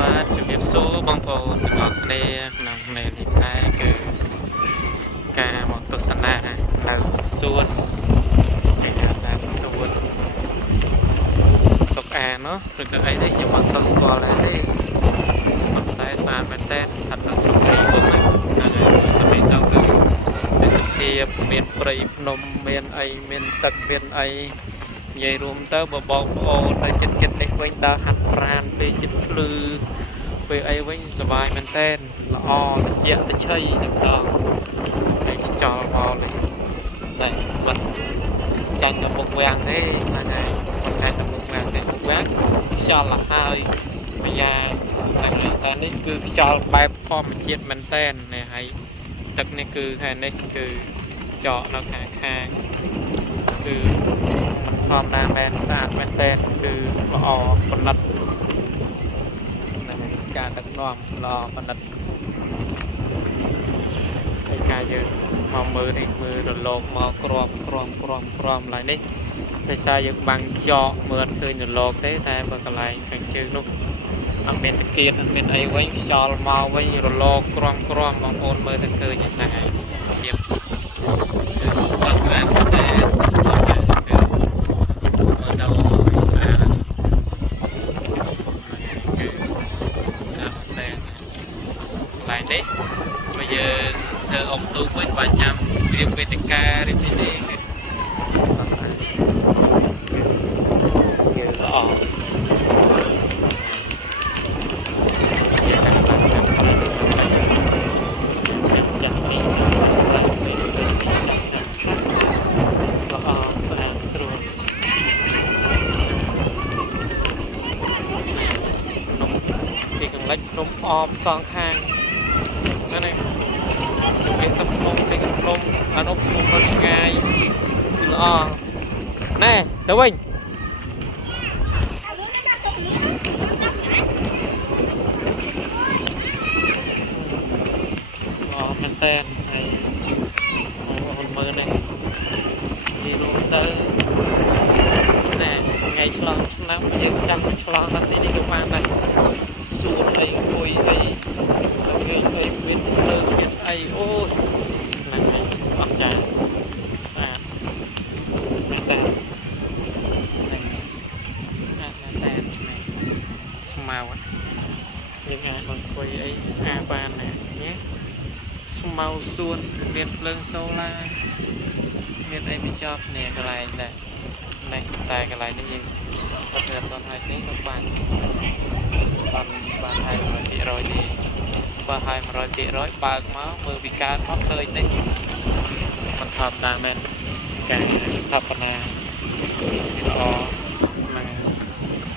បាទជំរាបសួរបងប្អូនទាំងអស់គ្នាក្នុងថ្ងៃនេះដែរគឺការមកទស្សនានៅសួនគេហៅថាសួនសុកអាណោះឬក៏អីទេខ្ញុំអត់សូវស្គាល់ដែរទេប៉ុន្តែស្អាតមែនតើអត់ទៅស្រុកនេះពុកណាហើយទៅទៅគឺទេសភាពមានព្រៃភ្នំមានអីមានទឹកមានអីនិយាយរួមទៅបើបងប្អូននៅចិត្តនេះវិញដើរហាត់ប្រាណពេលចិត្តភ្លឺពេលអីវិញសុបាយមែនតើល្អត្រជាក់ត្រឈៃតែម្ដងហើយខ្យល់មកលេងតែបាត់ចាញ់ទៅមុខវាំងទេហ្នឹងហើយមិនចាញ់ទៅមុខវាំងទេមុខវាំងខ្យល់ហើយប្រយ៉ាតែនេះគឺខ្យល់បែបធម្មជាតិមែនតើនេះហើយទឹកនេះគឺខែនេះគឺចកនៅខាងគឺធម្មតាមែនស្អាតមែនតើគឺល្អបណ្ឌិតការដឹកនាំល្អបណ្ឌិតហើយការយើងមកមើលនេះមើលរលកមកក្រំឡើយនេះដោយសារយើងបាំងចកមើលឃើញរលកទេតែបើកន្លែងខាងជើងនោះអត់មានតកៀតអត់មានអីវិញខ្យល់មកវិញរលកក្រំបងប្អូនមើលទៅឃើញហ្នឹងហើយទៀតសោះស្អាតតែlại đấy bây giờ thờ ông tu với 300 riêng VTK riêng cái này sao sao kiểu rõ lách nôm om song khang cái này cái tập nôm anh ốp nôm nó ngay nè tớ bình mình tên này hồn mơ này đi luôn tới nè ngày salon năm giờ trăm salon tắt đi công an này xuống đây ngồi đây người biết lơ biết ai ôi này bắt trà sạch mẹ tàn này mẹ tàn này màu những ai bằng quay ấy xa bàn này nhé màu xuân miền lưng sâu la miền đây mới cho nè cái này này tài cái này như có thể toàn hai tiếng các bạn bạn hai rồi chị rồi thì ba hai mà rồi chị rồi ba máu mưa bị cá mất hơi đấy mình hợp đàn lên cái sắp na